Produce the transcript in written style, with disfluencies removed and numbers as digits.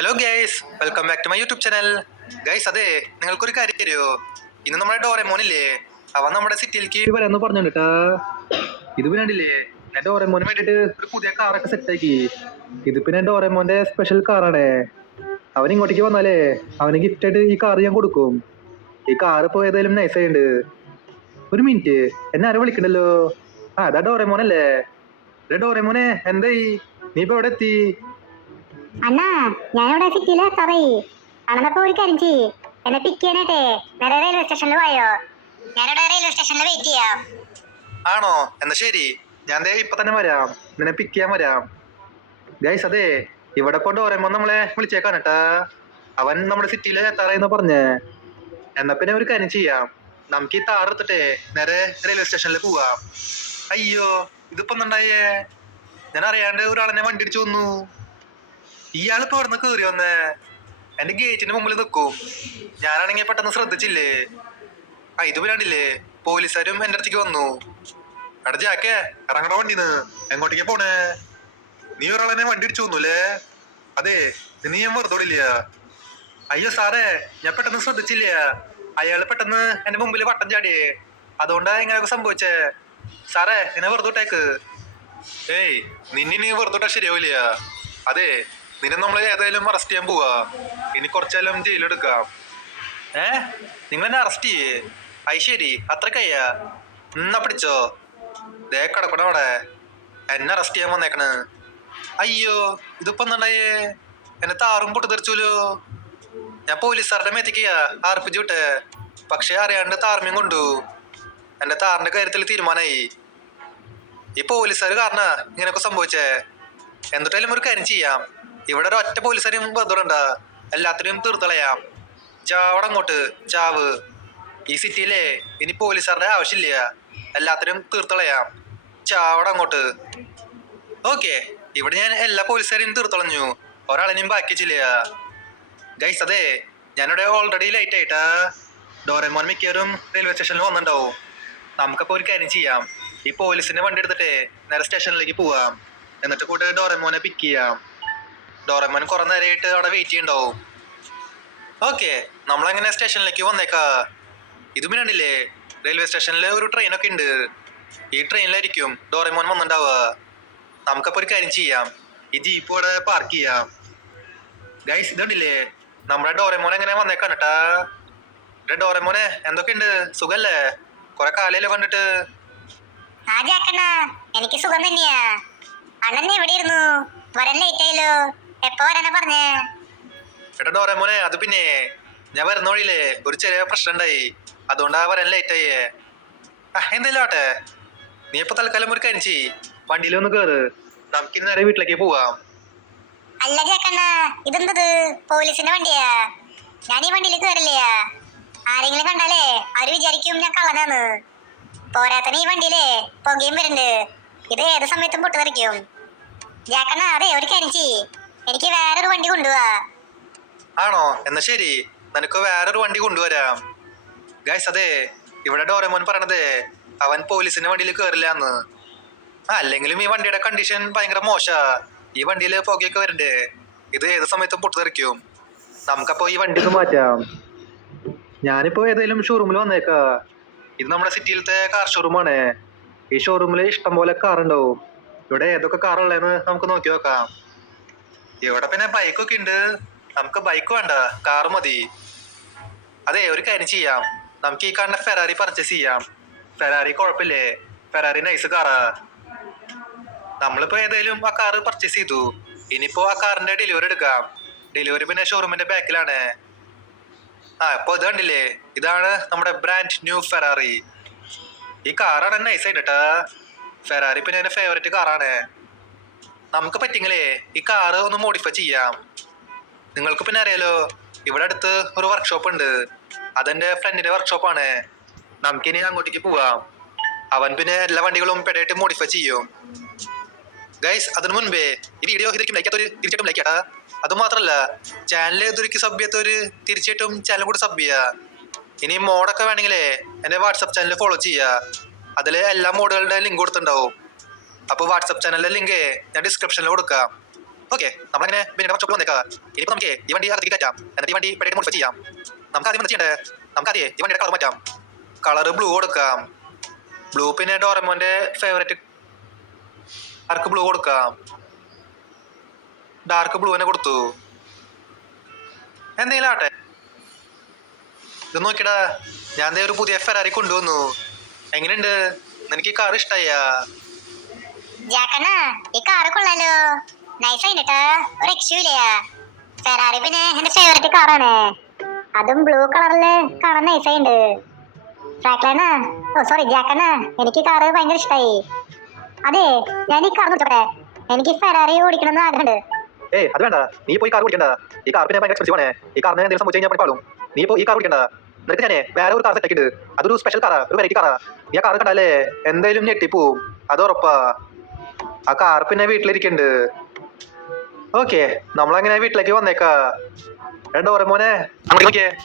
Hello guys, welcome back to my YouTube channel. Guys, അതെ നിങ്ങൾക്കൊരു കാര്യം തരുമോ? ഇന്ന് നമ്മുടെ ഡോറെമോനില്ലേ, അവൻ നമ്മുടെ സിറ്റിയിലേക്ക് വരാന്ന് പറഞ്ഞിട്ടാ. ഇത് പിന്നില്ലേ, ഞാൻ ഡോറെമോന് വേണ്ടിട്ട് ഒരു പുതിയ കാറൊക്കെ സെറ്റ് ആക്കി. ഇത് പിന്നെ ഡോറെമോന്റെ സ്പെഷ്യൽ കാറാണ്. അവൻ ഇങ്ങോട്ടേക്ക് വന്നാലേ അവന് ഗിഫ്റ്റ് ആയിട്ട് ഈ കാർ ഞാൻ കൊടുക്കും. ഈ കാർ ഇപ്പൊ ഏതായാലും നൈസായിണ്ട്. ഒരു മിനിറ്റ്, എന്നെ ആരും വിളിക്കണ്ടല്ലോ. അതാ ഡോറെമോനല്ലേ? ഡോറെമോനെ, എന്തായി? നീ ഇപ്പൊ എവിടെ എത്തി? അണ്ണാ, ഞാനിവിടെ സിറ്റിയിലെ എത്താറായി. അണന്നപ്പോ ഒരു കാര്യം ചെയ്യ്, എന്നെ പിക്ക് ചെയ്യാനായിട്ടേ നേരെ റെയിൽവേ സ്റ്റേഷനിൽ പോയോ? ഞാനിവിടെ റെയിൽവേ സ്റ്റേഷനിൽ വെയിറ്റ് ചെയ്യാം. ആണോ? എന്നാ ശരി, ഞാൻ ഇപ്പൊ തന്നെ വരാം, നിന്നെ പിക്ക് ചെയ്യാൻ വരാം. ഗൈസ്, അതെ ഇവിടെ ഇപ്പൊ ഡോറെമോൻ നമ്മളെ വിളിച്ചേക്കാണ് കേട്ടാ. അവൻ നമ്മുടെ സിറ്റിയിലെ എത്താറായിന്ന് പറഞ്ഞേ. എന്നാ പിന്നെ ഒരു കാര്യം ചെയ്യാം, നമുക്ക് ഈ താർ എടുത്തിട്ടേ നേരെ റെയിൽവേ സ്റ്റേഷനിൽ പോവാം. അയ്യോ, ഇതിപ്പോ എന്തായേ? ഞാൻ അറിയാണ്ട് ഒരാളെന്നെ വണ്ടി ഇടിച്ചു വന്നു. ഇയാളിപ്പോ അവിടെ നിന്ന് കേറി വന്നേ? എന്റെ ഗേറ്റിന് മുമ്പിൽ നിൽക്കും. ഞാനാണെങ്കിൽ പെട്ടെന്ന് ശ്രദ്ധിച്ചില്ലേ. ഇത് പിന്നാണ്ടില്ലേ, പോലീസുകാരും എന്റെ അടുത്തേക്ക് വന്നു. എടാ ജാക്കേ, ഇറങ്ങണ വണ്ടിന്ന്. എങ്ങോട്ടേക്കാ പോണേ? നീ ഒരാളെന്നെ വണ്ടി ഇടിച്ചു വന്നൂല്ലേ? അതെ, നീ ഞാൻ വെറുതോടില്ല. അയ്യോ സാറേ, ഞാൻ പെട്ടെന്ന് ശ്രദ്ധിച്ചില്ല. അയാള് പെട്ടെന്ന് എന്റെ മുമ്പിൽ വട്ടം ചാടിയേ, അതുകൊണ്ടാ ഇങ്ങനെയൊക്കെ സംഭവിച്ചേ. സാറേ, എന്നെ വെറുതോട്ടേക്ക്. ഏയ്, നീ വെറുതോട്ടാ ശരിയാവില്ല. അതെ, നിന്നെ നമ്മൾ ഏതായാലും അറസ്റ്റ് ചെയ്യാൻ പോവാ. ഇനി കുറച്ചാലും ജയിലെടുക്കാം. നിങ്ങൾ എന്നെ അറസ്റ്റ് ചെയ്യേ? ശരി, അത്രക്കയ്യാ. എന്നാ പിടിച്ചോ, ദേ കിടക്കണ അവിടെ. എന്നെ അറസ്റ്റ് ചെയ്യാൻ വന്നേക്കണ്. അയ്യോ, ഇതിപ്പോ എന്തായേ? എന്നെ താറും പൊട്ടിത്തെറിച്ചൂലോ. ഞാൻ പോലീസുകാരുടെ മേത്തേക്കാ ആർപ്പിച്ചു വിട്ടെ, പക്ഷെ അറിയാണ്ട് താർമ്യം കൊണ്ടു. എന്റെ താറിന്റെ കാര്യത്തിൽ തീരുമാനമായി. ഈ പോലീസുകാർ കാരണ ഇങ്ങനെയൊക്കെ സംഭവിച്ചേ. എന്നിട്ടായാലും ഒരു കാര്യം ചെയ്യാം, ഇവിടെ ഒരു ഒറ്റ പോലീസുകാരും ബന്ധമുണ്ട, എല്ലാത്തിനും തീർത്തളയാം. ചാവട അങ്ങോട്ട്, ചാവ്. ഈ സിറ്റിയിലെ ഇനി പോലീസുകാരുടെ ആവശ്യമില്ല, എല്ലാത്തിനും തീർത്തളയാം. ചാവട അങ്ങോട്ട്. ഓക്കെ, ഇവിടെ ഞാൻ എല്ലാ പോലീസുകാരെയും തീർത്തളഞ്ഞു, ഒരാളിനെയും ബാക്കി വെച്ചില്ല. ഗൈസ്, അതെ ഞാനിവിടെ ഓൾറെഡി ലേറ്റ് ആയിട്ടാ. ഡോറെമോൻ മിക്കവാറും റെയിൽവേ സ്റ്റേഷനിൽ വന്നിട്ടുണ്ടാവും. നമുക്കപ്പോ ഒരു കാര്യം ചെയ്യാം, ഈ പോലീസിന്റെ വണ്ടി എടുത്തിട്ടേ നേരെ സ്റ്റേഷനിലേക്ക് പോവാം. എന്നിട്ട് കൂടെ ഡോറെമോനെ പിക്ക് ചെയ്യാം. ഡോറെമോൻ കുറെ നേരമായിട്ട് അവിടെ വെയിറ്റ് ചെയ്യണ്ടാവും. ഓക്കെ, നമ്മളങ്ങനെ സ്റ്റേഷനിലേക്ക് വന്നേക്കാ. ഇത് പിന്നില്ലേ, റെയിൽവേ സ്റ്റേഷനിൽ ഒരു ട്രെയിനൊക്കെ ഉണ്ട്. ഈ ട്രെയിനിലായിരിക്കും ഡോറെമോൻ വന്നിട്ടുണ്ടാവുക. നമുക്കപ്പോ ഒരു കാര്യം ചെയ്യാം, ഈ ജീപ്പ് ഇവിടെ പാർക്ക് ചെയ്യാം. ഗൈസ്, ഇതുണ്ടില്ലേ, നമ്മുടെ ഡോറെമോൻ എങ്ങനെ വന്നേക്കാണ് കേട്ടാ. ഡോറെമോനെ, എന്തൊക്കെയുണ്ട്? സുഖല്ലേ? കുറെ കാലല്ലേ കണ്ടിട്ട്. എനിക്ക് സുഖം തന്നെയാ. അണ്ണൻ എവിടെ ഇരുന്നു? വരാൻ ലേറ്റ് ആയല്ലോ. എപ്പോ വരാനാ പറഞ്ഞേ? ഡോറെമോനെ, അത് പിന്നെ ഞാൻ വരുന്ന വഴിയില്ലേ ഒരു ചെറിയ പ്രശ്നം ഉണ്ടായി, അതുകൊണ്ടാ വരാൻ ലേറ്റ് ആയേ. എന്തായാലും ആട്ടെ, നീ ഇപ്പൊ തൽക്കാലം ഒരു കാര്യം ചെയ്യ്, വണ്ടിയിലൊന്ന് കേറ്, നമുക്ക് ഇന്ന് നേരെ വീട്ടിലേക്ക് പോവാം. അല്ല ജാക്കണ്ണ, ഇതെന്തത് പോലീസിന്റെ വണ്ടിയാ? ഞാൻ ഈ വണ്ടിയിൽ കയറില്ല. ആരെങ്കിലും കണ്ടാലേ അവര് വിചാരിക്കും ഞാൻ കള്ളനാന്ന്. പോരാത്തന്നെ ഈ വണ്ടിയിലേ പുകയും വരുന്നുണ്ട്. ഇത് ഏത് സമയത്തും പൊട്ടിത്തെറിക്കും. ജാക്കണ്ണ, അതെ ഒരു കാര്യം ചെയ്യ്, എനിക്ക് വേറൊരു വണ്ടി കൊണ്ടുപോവാ. ആണോ? എന്നാ ശരി, നിനക്ക് വേറൊരു വണ്ടി കൊണ്ടുവരാം. ഗൈസ്, അതെ ഇവിടെ ഡോറെമോൻ പറയണത് അവൻ പോലീസിന്റെ വണ്ടിയിൽ കയറില്ലാന്ന്. അല്ലെങ്കിലും ഈ വണ്ടിയുടെ കണ്ടീഷൻ ഭയങ്കര മോശാ. ഈ വണ്ടിയിൽ പുകയൊക്കെ വരണ്ടേ, ഇത് ഏത് സമയത്തും പൊട്ടിത്തെറിക്കും. നമുക്കപ്പോ ഈ വണ്ടി ഒന്ന് മാറ്റാം. ഞാനിപ്പോ ഏതായാലും ഷോറൂമിൽ വന്നേക്കാ. ഇത് നമ്മുടെ സിറ്റിയിലത്തെ കാർ ഷോറൂമാണ്. ഈ ഷോറൂമിൽ ഇഷ്ടം പോലെ കാർ ഉണ്ടാവും. ഇവിടെ ഏതൊക്കെ കാർ ഉള്ളതെന്ന് നമുക്ക് നോക്കി നോക്കാം. ഇവിടെ പിന്നെ ബൈക്കൊക്കെ ഉണ്ട്. നമുക്ക് ബൈക്ക് വേണ്ട, കാർ മതി. അതെ, ഒരു കാര്യം ചെയ്യാം, നമുക്ക് ഈ കാണുന്ന ഫെറാറി പർച്ചേസ് ചെയ്യാം. ഫെറാറി കുഴപ്പമില്ലേ? ഫെറാറി നൈസ് കാറാ. നമ്മളിപ്പോ ഏതായാലും ആ കാറ് പർച്ചേസ് ചെയ്തു. ഇനിയിപ്പോ ആ കാറിന്റെ ഡെലിവറി എടുക്കാം. ഡെലിവറി പിന്നെ ഷോറൂമിന്റെ ബാക്കിലാണ്. ഇപ്പൊ ഇത് കണ്ടില്ലേ, ഇതാണ് നമ്മുടെ ബ്രാൻഡ് ന്യൂ ഫെറാറി. ഈ കാറാണ് നൈസ് ആയിട്ടാ. ഫെറാറി പിന്നെ എന്റെ ഫേവറേറ്റ് കാറാണ്. നമുക്ക് പറ്റിങ്ങളേ ഈ കാറ് ഒന്ന് മോഡിഫൈ ചെയ്യാം. നിങ്ങൾക്ക് പിന്നെ അറിയാലോ, ഇവിടെ അടുത്ത് ഒരു വർക്ക്ഷോപ്പ് ഉണ്ട്, അതെന്റെ ഫ്രണ്ടിന്റെ വർക്ക്ഷോപ്പാണ്. നമുക്കിനി അങ്ങോട്ടേക്ക് പോവാം. അവൻ പിന്നെ എല്ലാ വണ്ടികളും പെടായിട്ട് മോഡിഫൈ ചെയ്യും. ഗൈസ്, അതിനു മുൻപേ ഈ വീഡിയോ ഇതിലേക്ക് ലൈക്കാത്തൊരു തീർച്ചയായിട്ടും ലൈക്ക് ചെയ്യട്ടാ. അതുമാത്രല്ല, ചാനൽ ഇതൊരിക്കൽ സബ് ചെയ്യാത്തൊരു തീർച്ചയായിട്ടും ചാനൽ കൂടെ സബ് ചെയ്യുക. ഇനി മോഡൊക്കെ വേണമെങ്കിലേ എന്റെ വാട്സപ്പ് ചാനൽ ഫോളോ ചെയ്യുക. അതിൽ എല്ലാ മോഡുകളുടെ ലിങ്ക് കൊടുത്തിട്ടുണ്ടാവും. അപ്പോൾ വാട്സപ്പ് ചാനലിലെ ലിങ്ക് ഞാൻ ഡിസ്ക്രിപ്ഷനിൽ കൊടുക്കാം. ഓക്കെ, നമ്മളങ്ങനെ പിന്നെ വർക്ക്ഷോപ്പിൽ വന്നേക്കാം. ഇനിയിപ്പോ നമുക്ക് ഈ വണ്ടി അകത്തേക്ക് കയറ്റാം. എന്നിട്ട് ഈ വണ്ടി പെട്ടെന്ന് മോഡിഫൈ ചെയ്യാം. നമുക്ക് ആദ്യം എന്താ ചെയ്യണ്ടേ? നമുക്ക് ആദ്യം ഈ വണ്ടിയുടെ കളർ മാറ്റാം. കളർ ബ്ലൂ കൊടുക്കാം. ബ്ലൂ പിന്നെ ഡോറമോന്റെ ഫേവറേറ്റ് ഡാർക്ക് ബ്ലൂ കൊടുക്കാം. ഡാർക്ക് ബ്ലൂ തന്നെ കൊടുത്തു. എന്തെങ്കിലും ആട്ടെ. ഇത് നോക്കിടാ, ഞാൻ ദേ ഒരു പുതിയ ഫെറാറി കൊണ്ടുവന്നു. എങ്ങനെയുണ്ട്? നിനക്ക് ഈ കാർ ഇഷ്ടായാ? ജാക്കണ്ണ ഈ കാറ് കൊള്ളാലോ, നൈസ് ആയിട്ടാ, ഒരു രക്ഷയില്ല. ഫെറാറി പിന്നെ എന്റെ ഫേവറേറ്റ് കാറാണ്, അതും ബ്ലൂ കളറില് കാണാൻ നൈസ് ആയിണ്ട്. ഫ്രാങ്ക്ലൈന, ഓ സോറി ജാക്കണ്ണ, എനിക്ക് കാറ് ഭയങ്കര ഇഷ്ടായി. അതെ, ഞാൻ ഈ കാർ നോക്കട്ടെ, എനിക്ക് ഫെറാറി ഓടിക്കണമെന്ന് ആഗ്രഹമുണ്ട്. ഏയ് അത് വേണ്ട, നീ പോയി കാർ ഓടിക്കണ്ട. ഈ കാർ പിന്നെ ഭയങ്കര എക്സ്പെൻസീവ് ആണ്. ഈ കാറിന് എന്തെങ്കിലും സംഭവിച്ചു കഴിഞ്ഞാൽ പാടും. നീ ഇപ്പോൾ ഈ കാർ ഓടിക്കണ്ട. നിനക്ക് ഞാനേ വേറെ ഒരു കാർ സെറ്റ് ആക്കിയിട്ട്, അതൊരു സ്പെഷ്യൽ കാറാ, ഒരു വെറൈറ്റി കാറാ. നീ ആ കാർ കണ്ടാലേ എന്തായാലും ഞെട്ടിപ്പോവും, അത് ഉറപ്പാ. ആ കാർ പിന്നെ വീട്ടിലിരിക്കുന്നുണ്ട്. ഓക്കെ, നമ്മളങ്ങനെ വീട്ടിലേക്ക് വന്നേക്കാ. ഡോറമോനെ, അങ്ങോട്ട് നോക്കിയേ.